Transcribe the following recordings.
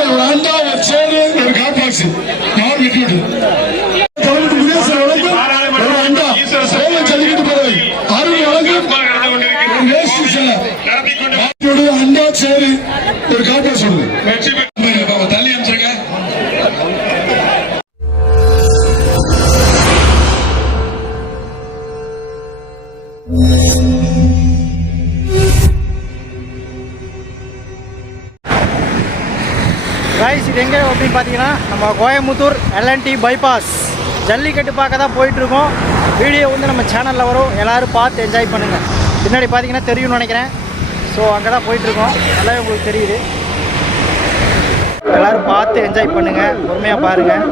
மாடுகள் ஒரு அண்டா ஒரு சேரு ஒரு காப்பாக்ஸ் நம்ம கோயம்புத்தூர் எல்என்டி பைபாஸ் ஜல்லிக்கட்டு பார்க்க தான் போயிட்டுருக்கோம். வீடியோ வந்து நம்ம சேனலில் வரும். எல்லோரும் பார்த்து என்ஜாய் பண்ணுங்கள் பின்னாடி பார்த்தீங்கன்னா தெரியும்னு நினைக்கிறேன். ஸோ அங்கே தான் போயிட்டுருக்கோம். நல்லாவே உங்களுக்கு தெரியுது. எல்லோரும் பார்த்து என்ஜாய் பண்ணுங்கள் பொறுமையாக பாருங்கள்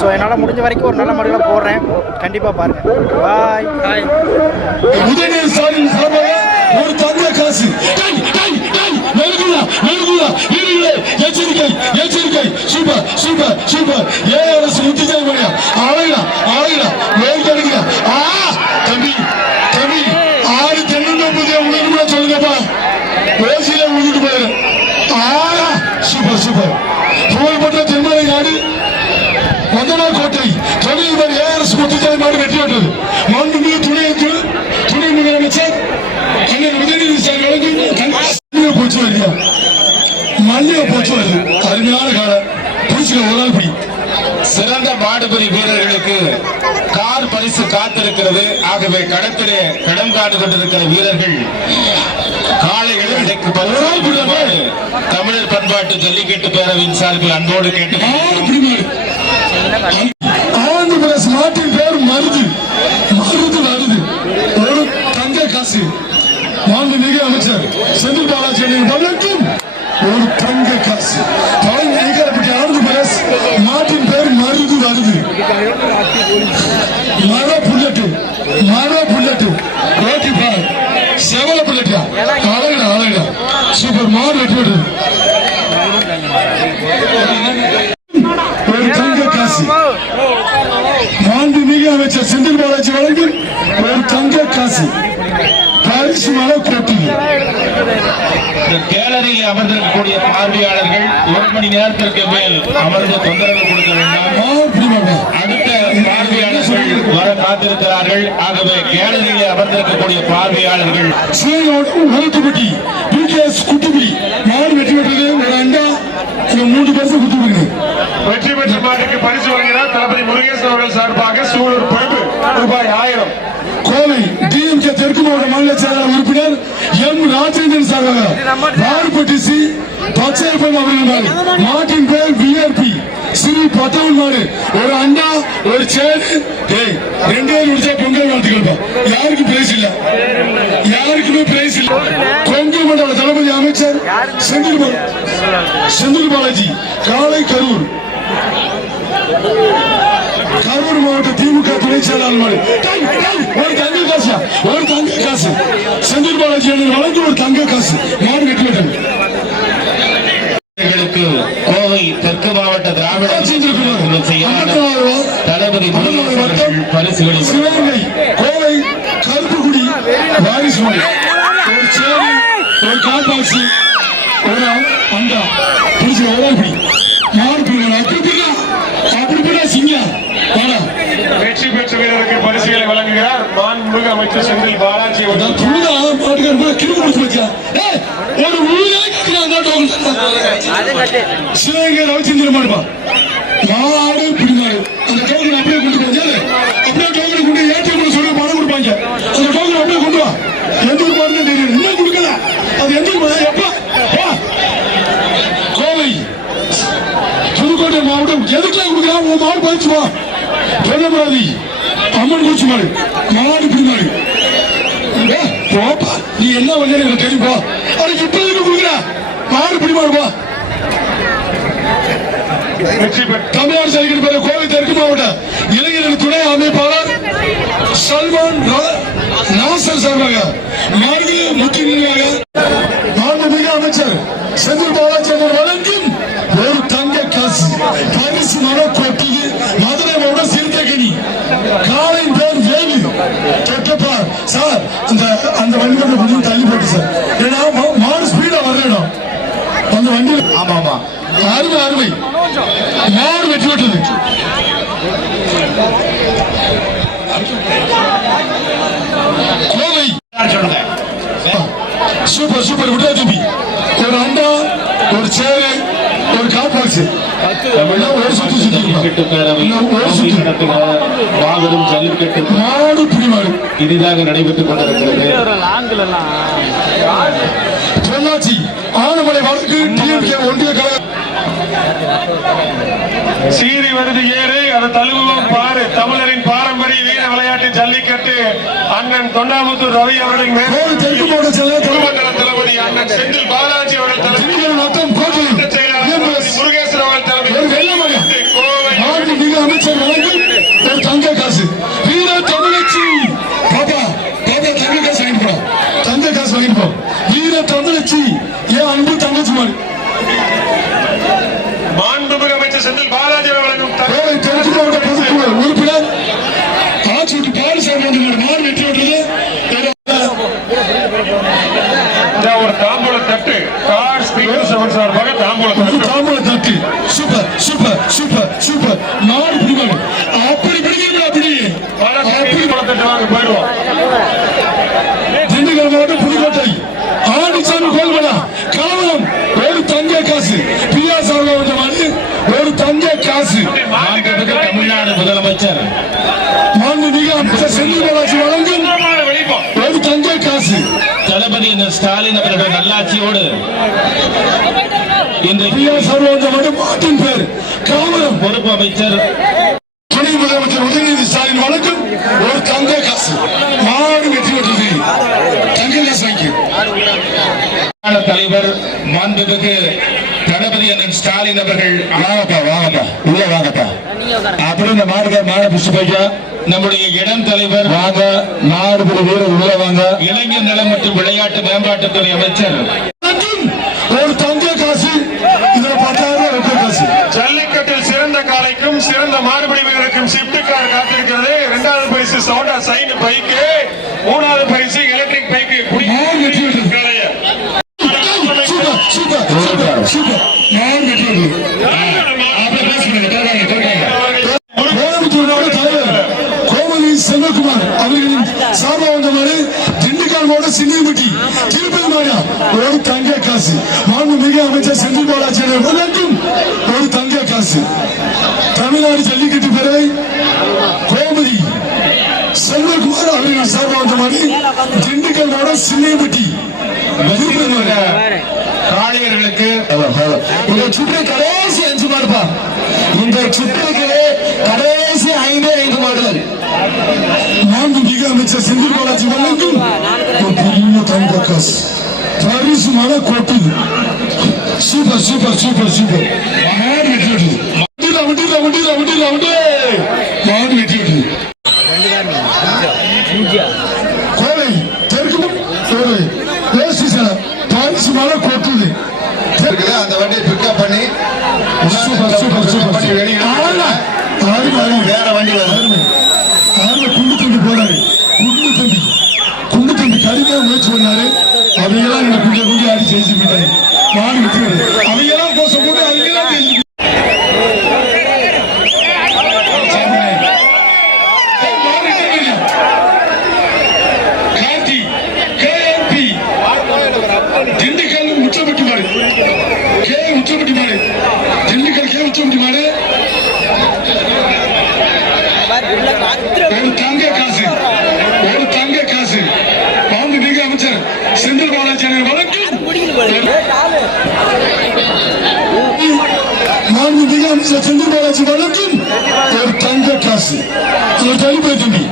ஸோ என்னால் முடிஞ்ச வரைக்கும் ஒரு நல்ல முறையில் போடுறேன். கண்டிப்பாக பாருங்கள் பாய் பாய் ஒரு தங்க காசு. டேய், டேய், டேய், எச்சரிக்கை எச்சரிக்கை. Super super super. ஏ ஏஆர்எஸ் முத்துஜாய் மணியா அழகா அழகா வேல் கிடைக்குதா ஆ தம்பி தம்பி ஆறு தென்னம்பதிய உங்களுக்கு கூட சொல்லுங்கப்பா. பேசியில உழுதுட்டு போயிரு. ஆ சூப்பர் சூப்பர். புகழ்பெற்ற தென்மலை நாடு. வந்தனா கோட்டை. தொழிலதிபர் ஏஆர்எஸ் முத்துச்சாமி மாடு வெற்றி பெற்றது மாண்புமிகு துணை து- துணை முதலமைச்சர் அண்ணன் உதயநிதி ஸ்டாலின் வழங்கும் மல்லிகை போச்சு வருது மல்லிகை போச்சு வருது அருமையான காலம் பிடிச்சிக்க ஒரு நாள் பிடி சிறந்த மாடுபிடி வீரர்களுக்கு கார் பரிசு காத்திருக்கிறது ஆகவே களத்திலே கடம் கொண்டிருக்கிற வீரர்கள் காளைகளை இன்றைக்கு பதினோராம் குடியரசு தமிழர் பண்பாட்டு ஜல்லிக்கட்டு பேரவையின் சார்பில் அன்போடு கேட்டு ஆறு பிரஸ் மாட்டின் பேர் மருது. மருது வருது. ஒரு தங்க காசு. மாண்புமிகு அமைச்சர் செந்தில் பாலாஜி அவர்கள் ஒரு தங்க காசு. பழனி அதிகாரப்பட்ட ஆனந்த பிரஸ் நாட்டின் பேர் மருது வருது. மர புல்லட்டு மர புல்லட்டு ரோட்டி பார் செவல புல்லட்டா அழகுடா அழகுடா ஒரு மாடு வெட்டி ஒரு தங்க காசு. மாண்புமிகு அமைச்சர் செந்தில் பாலாஜி வழங்கும் ஒரு தங்க காசு. பரிசு மலை கொட்டி கேலரியில் அமர்ந்திருக்கக்கூடிய பார்வையாளர்கள் ஒரு மணி நேரத்திற்கு மேல் அமர்ந்து தொந்தரவு கொடுக்க வேண்டாம். வர காத்திருக்கிறார்கள் ஆகவே கேலரியிலே அமர்ந்திருக்கக்கூடிய பார்வையாளர்கள் உலகத்துப்பட்டி பிகேஎஸ் குத்துப்படி மாடு வெற்றி பெற்றது? ஒரு அண்டா மூன்று பரிசு குத்து போடுங்க வெற்றி பெற்ற மாட்டுக்கு பரிசு வழங்கினார் தளபதி முருகேசன் அவர்கள் சார்பாக சூழல் பொறுப்பு ரூபாய் ஆயிரம். கோவை டிஎம்கே தெற்கு மாவட்ட மாநில செயலாளர் உறுப்பினர் எம் ராஜேந்திரன் சார்பாக வார்பட்டி சி. பச்சையப்பன் அவர்கள் மாடு. மாட்டின் பேர் விஆர்பி ஸ்ரீ பட்டவன் மாடு ஒரு அண்டா ஒரு சேர் யாருக்கும் பிரைஸ் இல்ல யாருக்குமே பிரைஸ் இல்ல கொங்கு மண்டல தளபதி அமைச்சர் செந்தில் செந்தில் பாலாஜி காலை கரூர். கரூர் மாவட்ட திமுக துணை செயலாளர். ஒரு தங்க காசு ஒரு தங்க காசு. செந்தில் பாலாஜி வழங்கும் ஒரு தங்க காசு. விட்டது வீரர்களுக்கு கோவை தெற்கு மாவட்ட திராவிட தளபதி பரிசுகளை வாரிசு மாடு. ஒரு சேரு ஒரு காப்பாசி ஒரு அண்டா பிடிச்சி எவ்வளவு பிடி மாடு பிடிக்கணும் அப்படி பிடிக்கா அப்படி பிடிக்கா சிங்கம் வாடா வெற்றி பெற்ற வீரருக்கு பரிசுகளை வழங்குகிறார் மாண்புமிகு அமைச்சர் செந்தில் பாலாஜி நான் புழுதா மாட்டுக்கார கொடுத்து வச்சா சிவகங்கை ரவிச்சந்திர மாடுப்பா மாடு கொடுக்கலாம் உன் மாடு அம்மன் மாடு. மாடு போப்பா நீ என்ன பண்ணி எனக்கு தெரியும் போ. அதுக்கு இப்ப கொடுக்குற. மாடு போ. வெற்றி தமிழ்நாடு ஜல்லிக்கட்டு பேர கோவை தெற்கு மாவட்ட இளைஞர்கள் துணை அமைப்பாளர் சல்மான் நாசர் சார்பாக மார்கு முக்கிய அமைச்சர் செந்தில் பாலாஜி வழங்கி வழங்கும் ஒரு தங்க காசு பரிசு மன கொட்டியது மதுரை மாவட்டம் சிறுத்தைக்கணி காலையின் பேர் வேலு தொட்டப்பா சார் அந்த அந்த வண்டி கொஞ்சம் கொஞ்சம் தள்ளி போட்டு சார் ஏன்னா மா- மாடு ஸ்பீடா வர இடம் அந்த வண்டி ஆமா ஆமா அருமை அருமை மாடு வெற்றி பெற்றது கோவை சொல்லுங்க சூப்பர் சூப்பர் விட்டா தம்பி ஒரு அண்டா ஒரு சேரு ஒரு கார் பாக்ஸ் எல்லாம் ஒரு சுத்து சுத்தி ஜல்லிக்கட்டு பேரவை மாபெரும் ஜல்லிக்கட்டு இனிதாக நடைபெற்றுக் கொண்டிருக்கிறது பொள்ளாச்சி ஆனமலை வழக்கு டிஎம்கே ஒன்றிய கழகம் சீறி வருது ஏறு அதை தழுவுவோம் பாரு தமிழரின் பாரம்பரிய வீர விளையாட்டு ஜல்லிக்கட்டு அண்ணன் தொண்டாமுத்தூர் ரவி அவர்களின் தளபதி அண்ணன் செந்தில் பாலாஜி அவர்கள் தலைமையில் கோட்டை செயலாளர் EMS முருகேசன் அவர்கள் ஒரு தலைமையில் வெள்ளமலை கோவை மாட்டு மிக அமைச்சர் வழங்கும் ஒரு தங்க காசு வீர தமிழச்சி பாப்பா பாப்பா தங்க காசு வாங்கிட்டு போ தங்க காசு வாங்கிட்டு போ வீர தமிழச்சி ஏன் அன்பு தங்கச்சி மாதிரி மாண்புமிகு அமைச்சர் செந்தில் பாலாஜி அவர்கள் வழங்கும் தங்க- கோவை தெற்கு மாவட்ட பொதுக்குழு உறுப்பினர் ஆட்சிக்கு பாலசாமி வந்து மாடு வெற்றி விட்டது இந்த ஒரு தாம்பூல தட்டு கார் ஸ்பீக்கர் செவன் சார்பாக தாம்பூல தட்டு தாம்பூல தட்டு சூப்பர் சூப்பர் சூப்பர் சூப்பர் நாடு பிடிக்கணும் அப்படி பிடிக்கணும் அப்படி பாலாஜி அப்படி தாம்பூல தட்டு வாங்க போயிடுவோம் திண்டுக்கல் மாவட்டம் புதுக்கோட்டை ஆண்டிச்சாமி கோல்மலா காவலம் ஒரு தங்க காசு பிரியா சார்பா வந்த மாதிரி ஒரு தங்க காசு மாண்புமிகு தமிழ்நாடு முதலமைச்சர் மாண்புமிகு அமைச்சர் செந்தில் பாலாஜி வழங்கும் வெளிப்போம் ஒரு தங்க காசு என்ற ஸ்டாலின் அவர்கள் நல்லாட்சியோடு மாட்டின் பேர் காவலம் பொறுப்பு அமைச்சர் துணை முதலமைச்சர் உதயநிதி ஸ்டாலின் வழங்கும் ஒரு தங்க காசு. மாடு வெற்றி பெற்றது. தங்க காசு வாங்கி தலைவர் மாண்புமிகு தளபதி அண்ணன் ஸ்டாலின் அவர்கள். வாங்கப்பா வாங்கப்பா. அப்புறம் இந்த மாடு மாடு புடிச்சு போய்க்கா நம்முடைய இடம் தலைவர் வாங்க மாடு பிடி வீரர் உள்ள வாங்க. இளைஞர் நலம் மற்றும் விளையாட்டு மேம்பாட்டுத்துறை அமைச்சர். ஒரு தங்க காசு இதுல பத்தாயிரம் ரொக்க காசு. ஜல்லிக்கட்டில் சிறந்த காளைக்கும் சிறந்த மாடுபிடி வீரருக்கும் ஷிப்ட் கார் காத்திருக்கிறது. இரண்டாவது பரிசு சோட்டா சைன் பைக்கு மூணாவது பரிசு எலக்ட்ரிக் பைக்கு மாடு வெற்றி பெற்றது சூப்பர் சூப்பர் சூப்பர் சூப்பர் மாடு வெற்றி பெற்றது அப்படியே பேசுங்க கேட்காங்க கேட்காங்க கோயம்புத்தூரோட தலைவர் கோமதி செல்வகுமார் அவர்களின் சார்பா வந்தவாறு திண்டுக்கல் மாவட்டம் சின்னியம்பட்டி திருப்பதி மாயா ஒரு தங்க காசு. மாண்பு மிக அமைச்சர் செந்தில் பாலாஜி அவர்களுக்கும் ஒரு தங்க காசு. தமிழ்நாடு ஜல்லிக்கட்டு பேரவை கோமதி. செல்வகுமார் அவர்களின் சார்பா வந்தவாறு திண்டுக்கல் மாவட்டம் சின்னியம்பட்டி திருப்பதி மாயா காளையர்களுக்கு இந்த சுற்று கடைசி அஞ்சு மாடுப்பா இந்த சுற்றுக்கு கடைசி ஐந்தே ஐந்து மாடுகள் நான்கு மிக அமைச்சர் செந்தில் பாலாஜி வழங்கும் ஒரு பெரிய தங்க காசு பரிசு மழை கொட்டுது சூப்பர் சூப்பர் சூப்பர் சூப்பர் மாடு வெட்டி விட்டுது வண்டியில வண்டியில வண்டியில வண்டியில வண்டி மாடு வெட்டி விட்டுது கோவை தெற்கு கோவை ஏசி சேலம் பரிசு மழை கொட்டுது இருக்குது அந்த வண்டியை பிக்கப் பண்ணி சூப்பர் சூப்பர் சூப்பர் பண்ணி வெளியே ஆளா ஆளு வேற வண்டி வரும் ஆளு குண்டு தம்பி போறாரு குண்டு தம்பி குண்டு தம்பி கடிதா முயற்சி பண்ணாரு அவையெல்லாம் இந்த குண்டிய குண்டி ஆடி ஜெயிச்சு போயிட்டாரு மாடு விட்டு அவையெல்லாம் கோச போட்டு அவையெல்லாம் ஜெயிச்சு கார்த்தி கேஎம்பி திண்டுக்கல் உச்சப்பட்டி மாடு கே உச்சப்பட்டி மாடு திண்டுக்கல் கே உச்சப்பட்டி மாடு ஒரு தங்க காசு. ஒரு தங்க காசு. பாம்பு மிக அமைச்சர் செந்தில் பாலாஜி வழக்கம் மாண்பு மிக அமைச்சர் செந்தில் பாலாஜி வழக்கம் ஒரு தங்க காசு. ஒரு தள்ளிப்போய் தம்பி.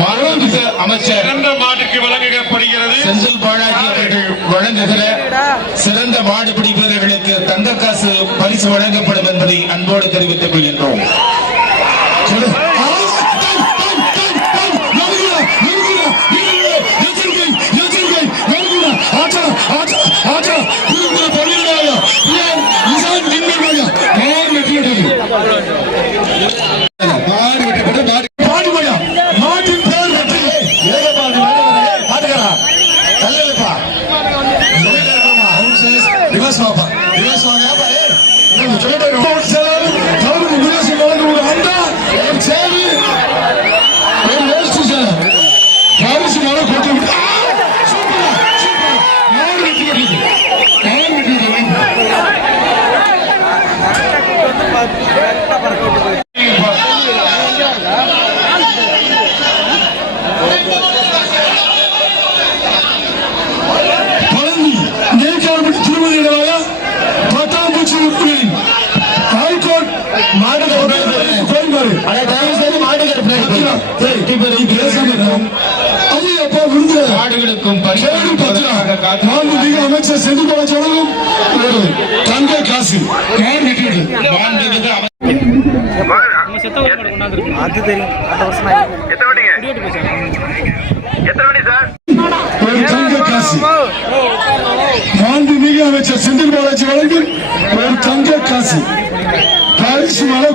மாண்புமிகு அமைச்சர் சிறந்த மாட்டுக்கு வழங்கப்படுகிறது. செந்தில் பாலாஜி அவர்கள் வழங்குகிற சிறந்த மாடுபிடி வீரர்களுக்கு தங்க காசு பரிசு வழங்கப்படும் என்பதை அன்போடு தெரிவித்துக் கொள்கின்றோம். அதை தயவு செய்து மாடுகள் பிரச்சனை சரி இப்ப நீ பேசுகிறோம் அது அப்போ விருந்து மாடுகளுக்கும் பரிசோடு பத்திரம். நான் மிக அமைச்சர் செஞ்சு போல சொல்லணும் தங்க காசு. அது தெரியும். எத்தனை மணி சார்? காசு. மாண்புமிகு அமைச்சர் செந்தில் பாலாஜி வழங்கும் ஒரு தங்க காசு. பரிசு மலை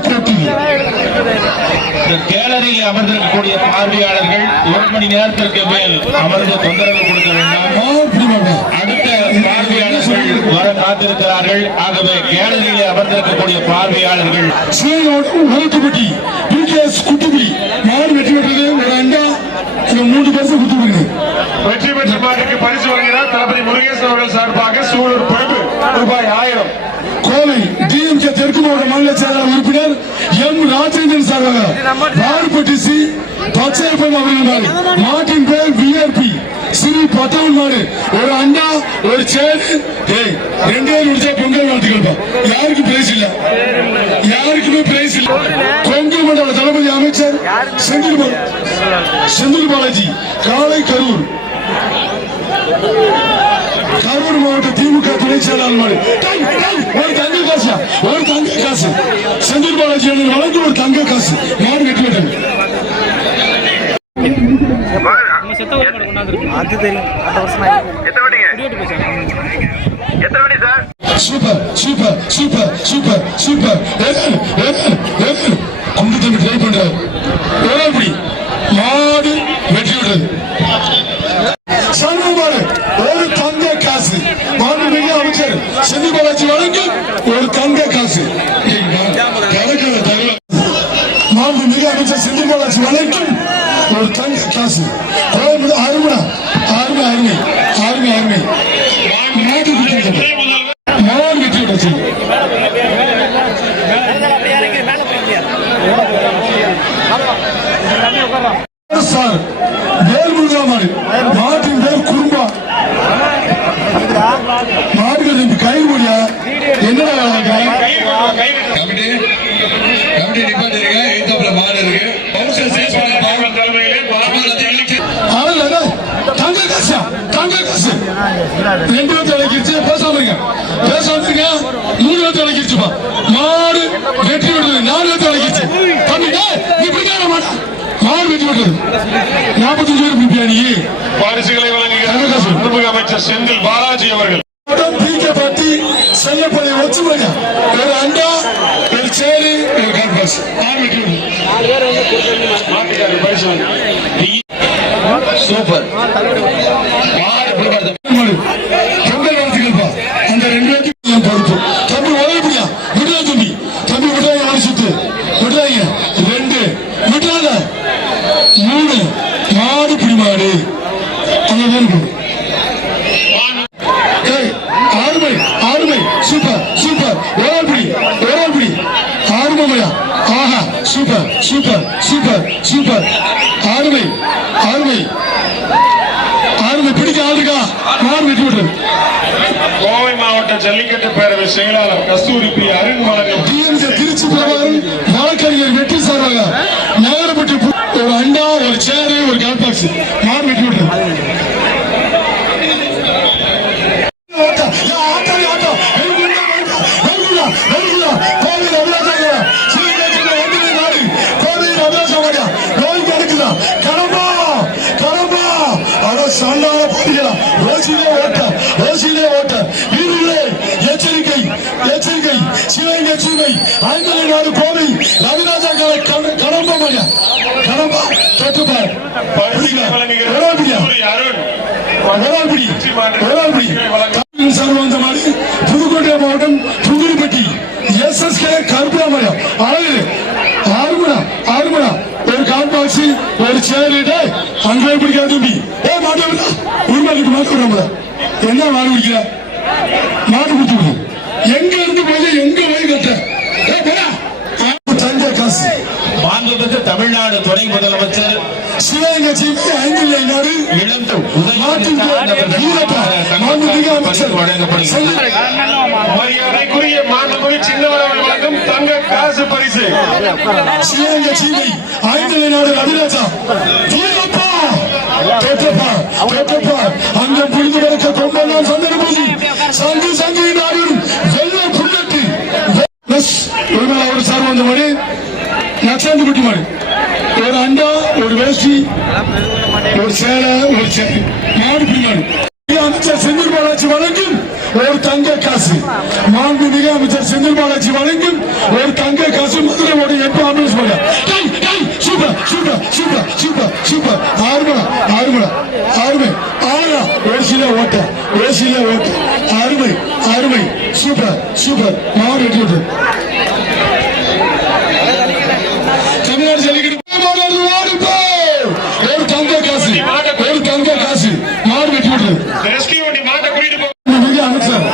இந்த கேலரியில் அமர்ந்திருக்கக்கூடிய பார்வையாளர்கள் ஒரு மணி நேரத்திற்கு மேல் அமர்ந்து தொந்தரவு கொடுக்க வேண்டாம். அடுத்த பார்வையாளர்கள் வர காத்திருக்கிறார்கள். ஆகவே கேலரியிலே அமர்ந்திருக்கக்கூடிய பார்வையாளர்கள் சிவனோட உலகப்பட்டி பிகேஎஸ் குட்டுபி மாடு வெற்றி பெற்றது. ஒரு அண்டா. மூன்று பரிசு கொடுத்து போகிறேன் வெற்றி பெற்ற மாட்டுக்கு பரிசு வழங்குகிறார் தளபதி முருகேசன் அவர்கள் சார்பாக சூழல் பொறுப்பு ரூபாய் ஆயிரம். கோவை டிஎம்கே தெற்கு மாவட்ட மாநில செயலாளர் உறுப்பினர் எம் ராஜேந்திரன் சார்பாக மாறுபட்டி சி. பச்சையப்பன் அவர்கள் மாட்டின் பேர் விஆர்பி ஸ்ரீ பத்தவன் மாடு. ஒரு அண்டா ஒரு சேர் ஏய் ரெண்டு பேர் முடிச்சா பொங்கல் வாழ்த்துக்கள்ப்பா. யாருக்கும் பிரைஸ் இல்ல. யாருக்குமே பிரைஸ் இல்ல. கொங்கு மண்டல செந்தில் செந்தில் பாலாஜி காலை கரூர். கரூர் மாவட்ட திமுக துணை செயலாளர். ஒரு தங்க காசு ஒரு தங்க காசு. செந்தில் பாலாஜி வழங்கும் ஒரு தங்க காசு. மாடு நான் super super super super super ஏகன், ஏகன், ஏகன். குண்டு தம்பி ட்ரை பண்றாரு ஓடி மாடு வெற்றி விடுறது சண்முகமாடு ஒரு தங்க காசு மாண்புமிகு அமைச்சர் செந்தில் பாலாஜி வழங்கும் ஒரு தங்க காசு ஏய், நான் கிடக்கிற தகவல். மாண்புமிகு அமைச்சர் செந்தில் பாலாஜி வழங்கும் ஒரு தங்க காசு அருமை அருமை அருமை அருமை அருமை அருமை மாட்டு குட்டி மாடு வெற்றி விடுறது சார் வேல்முருகா மாடு மாட்டின் பேர் குறும்பா மாடுகள் இந்த கை முடியா என்னடா கமிட்டி கமிட்டி நிப்பாட்டிருங்க எய்தாப்புல மாடு இருக்கு கவுன்சிலர் சேஸ் பண்ணிருப்பாங்க தலைமையிலே மாவட்ட ஜல்லிக்கட்டு தங்க காசு தங்க காசு ரெண்டு பேர்த்து விளக்கிடுச்சு பேசாம இருங்க மூணு பேர்த்து மாடு வெற்றி விடுறது நாலு பேர்த்து டேய், நீ இப்படி மாட்டா. மாடு வெற்றி விடுறது நாற்பத்தஞ்சு பேர் பிரியாணி பரிசுகளை வழங்குகிறார் மாண்புமிகு அமைச்சர் செந்தில் பாலாஜி அவர்கள். செல்லப்பள்ளி வச்சு பாருங்க ஒரு அண்டா ஒரு சேரு. சூப்பர் மாடு புலிபாடு மாடு பொங்கல் வாழ்த்துக்கள்ப்பா அந்த ரெண்டு பேருக்கு என் பொறுப்பு தம்பி உதவியா விடுதா தம்பி தம்பி விடுறாங்க ஒரு சுத்து விடுறாங்க ரெண்டு விடுறாங்க மூணு மாடு பிடி மாடு ஏய் ஆறுமை ஆறுமை சூப்பர் சூப்பர். ஓரால் பிடி ஓரால் பிடி ஆறுமையா ஆஹா சூப்பர் சூப்பர் சூப்பர் சூப்பர். ஆறுமை ஆறுமை ஆறுமை பிடிக்க ஆள் இருக்கா? மாடு வெட்டி கோவை மாவட்ட ஜல்லிக்கட்டு பேரவை செயலாளர் கஸ்தூரி பி அருண் வழங்கும் டிஎம்கே திருச்சி பிரபாகரன் வழக்கறிஞர் வெற்றி சார்பாக நகரப்பட்டி ஒரு அண்டா ஒரு சேரு ஒரு கேட் பாக்ஸ் மாடு வேளாண்குடி வேளாண்குடி சார்ந்த மாதிரி புதுக்கோட்டை மாவட்டம் புங்குடிப்பட்டி எஸ் எஸ் கே கருப்பாமயம் அழகு. ஆறுமணா ஆறுமணா ஒரு காம்பாக்ஸ் ஒரு சேர் அங்கே பிடிக்காது ஏ மாட்டு விடா உருமாக்கிட்டு மாட்டு என்ன மாடு பிடிக்கிற மாட்டு பிடிச்சி விடு எங்க இருந்து போய் எங்க போய் கட்ட ஏ போடா தங்க காசு மாண்புமிகு தமிழ்நாடு துணை முதலமைச்சர் நாடு வழங்கும் தங்க காசு பரிசு. ஐந்து நாடு ரவிராஜா அங்க புரிந்து கிடக்க கொம்பெல்லாம் சந்தன பூசி சங்கு சங்கு நாடும் வெள்ள புல்லட்டு ஒரு சார் மாதிரி நச்சாந்து மாதிரி ஒரு அண்டா ஒரு வேஷ்டி ஒரு சேலை ஒரு மாடு பிடிமாடு அமைச்சர் செந்தில் பாலாஜி வழங்கும் ஒரு தங்க காசு. மாண்புமிகு அமைச்சர் செந்தில் பாலாஜி வழங்கும் ஒரு தங்க காசு. மதுரையோட எப்ப எப்போ பண்ண டேய், டேய், super super super super super. ஆறுமலா ஆறுமலா ஆறுமை. ஆறா ஒரு சில ஓட்ட ஒரு சில ஓட்ட. அருமை அருமை சூப்பர் சூப்பர். மாடு வெட்டி விட்டு தமிழ்நாடு ஜல்லிக்கட்டு ஓடி போ ஒரு தங்க காசு ஒரு தங்க காசு மாடு வெட்டி விட்டு ரெஸ்கியூ வண்டி மாட்டை கூட்டிட்டு போ மிக அமைச்சர்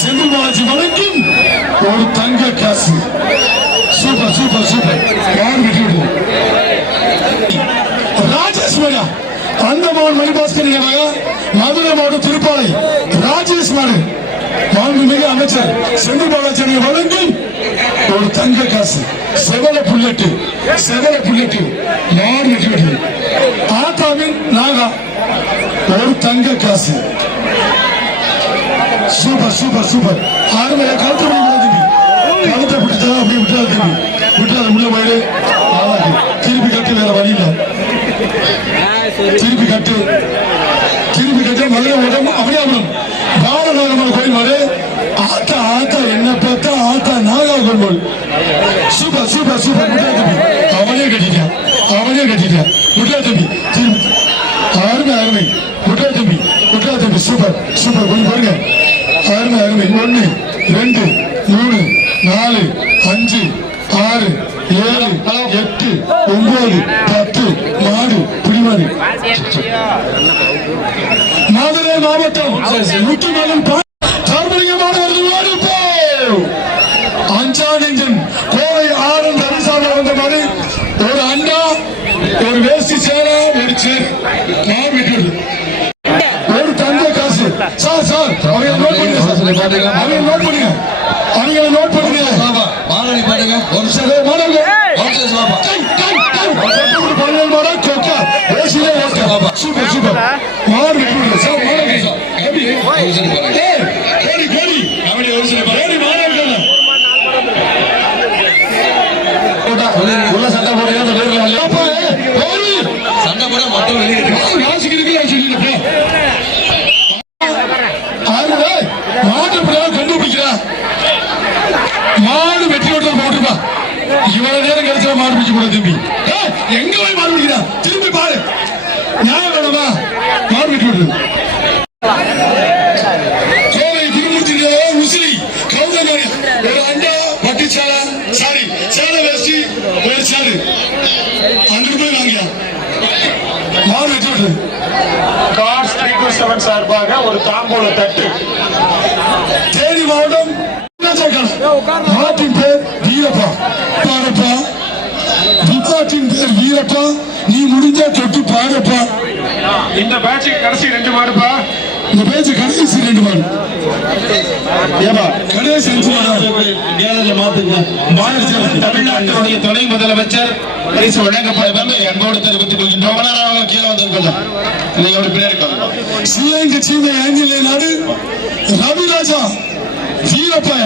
செந்தில் பாலாஜி வழங்கும் ஒரு தங்க காசு சூப்பர் சூப்பர் சூப்பர் யார் வெற்றி விடுது ராஜேஷ் மேடா அந்தமான் மணிபாஸ்கர் மதுரை மாவட்டம் திருப்பாலை. ராஜேஷ் மாண்புமிகு அமைச்சர் செந்தில் பாலாஜி வழங்கும் ஒரு தங்க காசு. செவல புல்லட்டு. செவல புல்லட்டு. யார் வெற்றி ஆத்தாவின் நாகா. ஒரு தங்க காசு. Super super super. ஆறுமையா கழுத்து கழுத்தை பிடிச்சா அப்படியே விட்டாது தம்பி. விட்டாது உள்ள போயிடு ஆளாக்கு. திருப்பி கட்டு வேற வழி இல்லை. திருப்பி கட்டு. திருப்பி கட்டு மதுரை உடம்பு அமளியாபுரம். பாலநாகமன் கோயில் மாடு ஆத்தா ஆத்தா என்ன பார்த்தா ஆத்தா நாகா கொள்வோல் சூப்பர் சூப்பர் சூப்பர். முட்டா தம்பி. அவனே கட்டிட்டான். அவனே கட்டிட்டான். முட்டா தம்பி. திருப்பி. அருமை அருமை. முட்டா தம்பி. முட்டா தம்பி. Super super. கொஞ்சம் பாருங்க. அருமை அருமை. ஒன்று ரெண்டு மூணு நாலு அஞ்சு ஆறு ஏழு எட்டு ஒன்பது பத்து மாடு பிடிமாடு மதுரை மாவட்டம் முத்துமலன் தார்மலிங்கமான ஒரு ஓடி போ கோவை வந்த மாதிரி ஒரு அண்டா ஒரு வேஷ்டி சேரா. முடிச்சு நான் விட்டுடு ஒரு தங்க காசு. சார் சார் அவங்க நோட் பண்ணுங்க சார். அவங்க நோட் பண்ணுங்க அவங்க நோட் பண்ணுங்க மாநாடி பாருங்க ஒரு சார் மாணவங்க நிமிஷம் பாப்பா கை, கை, கை. பக்கத்துல பன்னெண்டு மாடா, கொக்கா. வேஷ்டியிலே ஓட்ட. சூப்பர் சூப்பர் மாடு விட்டுடுங்க சார் மாணவங்க எப்படி ஒரு நிமிஷம் பாருங்க ஏய், கோடி கோடி அப்படி ஒரு நிமிஷம் பாருங்க கோடி மாணவர்கள் போட்டா, உள்ள சண்டை போடுறீங்க, அந்த நேர்ல வரல. அப்பா, ஏய், கோடி. சண்டை போட மொத்தம் வெளியே இருக்கு ராசிக்கு இருக்குல்ல, சொல்லிட்டு போ. ஆறுங்க, மாட்டு பிள்ளையா கண்டுபிடிக்கிறா மாடு வெற்றி ஓட்டல் போட்டுப்பா இவ்வளவு நேரம் கிடைச்சா மாடு பிடிச்சு கூட தம்பி ஏய், எங்க போய் மாடு பிடிக்கிறா திரும்பி பாரு நியாயம் வேணுமா மாடு வெற்றி ஓட்டல் கோவை திருமூர்த்தி உசிலி கௌதமாரி ஒரு அண்டா பட்டு சேலை சாரி சேலை வேஷ்டி ஒரு சேரு அஞ்சு ரூபாய் வாங்கியா மாடு வெற்றி hotel cars three two seven சார்பாக ஒரு தாம்பூல தட்டு. தேனி மாவட்டம் நாட்டின் பேர் வீரப்பா. பாருப்பா விபாட்டின் பேர் வீரப்பா. நீ முடிஞ்சா தொட்டு பாருப்பா இந்த பேட்சுக்கு கடைசி ரெண்டு மாடுப்பா. இந்த பேச்சு கடைசி ரெண்டு மாடு ஏமா கடைசி அஞ்சு மாடு மாத்துங்க. தமிழ்நாட்டினுடைய துணை முதலமைச்சர் பரிசு வழங்கப்படும் அன்போடு தெரிவித்துக் கொள்கின்றோம். ரொம்ப நேரம் கீழே வந்திருக்கலாம் நீங்க ஒரு பின்னாடி உட்காருங்க. ஸ்ரீலங்கா சீமை நாடு. ரவிராஜா வீரப்பா.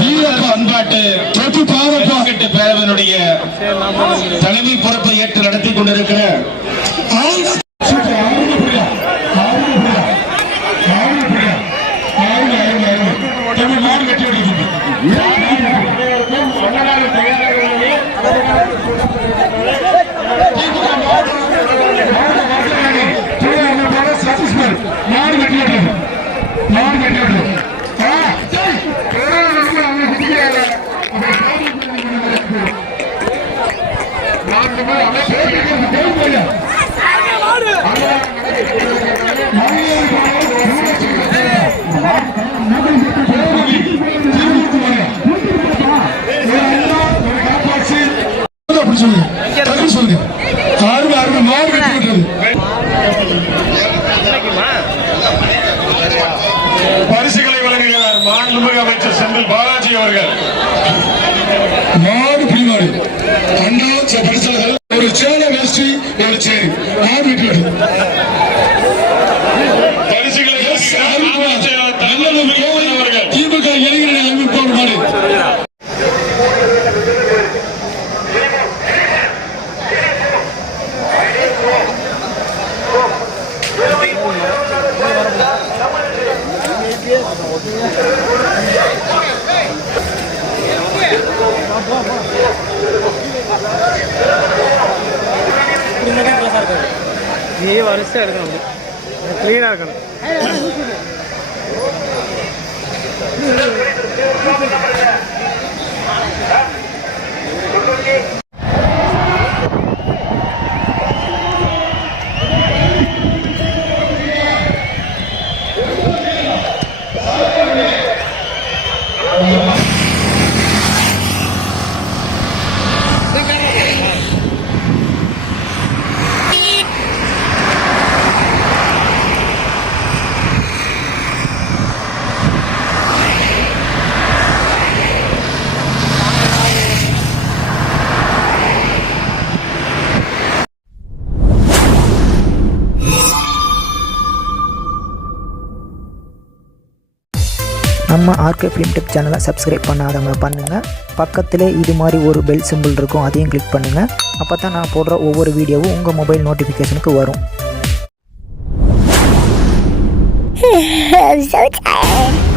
வீரப்ப அன்பாட்டு தொட்டு பாரப்பா. பேரவனுடைய தலைமை பொறுப்பை ஏற்று நடத்தி கொண்டிருக்கிற ஆளுங்க சூப்பர், ஆளுங்க புரியா? ஆளுங்க புரியா? ஆளுங்க புரியா? ஆளுங்க, ஆளுங்க, ஆளுங்க. தமிழ் மாடு கட்டி அடிக்குது. மாடு கட்டி அடிக்குது. மாடு கட்டி அடிக்குது. ஆ, சரி. அப்படி சொல்லுங்க அமைச்சர் செந்தில் பாலாஜி அவர்கள் மாடு பிடிமாடு அண்ணா ச- பரிசல்கள் ஒரு சேலை வேஷ்டி ஒரு சேரி மாடு வீட்டு பரிசுகளை வழங்குகிறார் மாவட்ட செயலாளர் நல்லது கோவை அவர்கள் திமுக இளைஞரணி அமைப்போர் மாடு நீ வரிசை எடுக்கணும் க்ளீனாக இருக்கணும் ஆர்கே ஃபிலிம் டெக் சேனலை சப்ஸ்கிரைப் பண்ணாதவங்க பண்ணுங்கள் பக்கத்தில் இது மாதிரி ஒரு பெல் சிம்பிள் இருக்கும் அதையும் கிளிக் பண்ணுங்கள் அப்போ தான் நான் போடுற ஒவ்வொரு வீடியோவும் உங்கள் மொபைல் நோட்டிஃபிகேஷனுக்கு வரும். I'm so tired.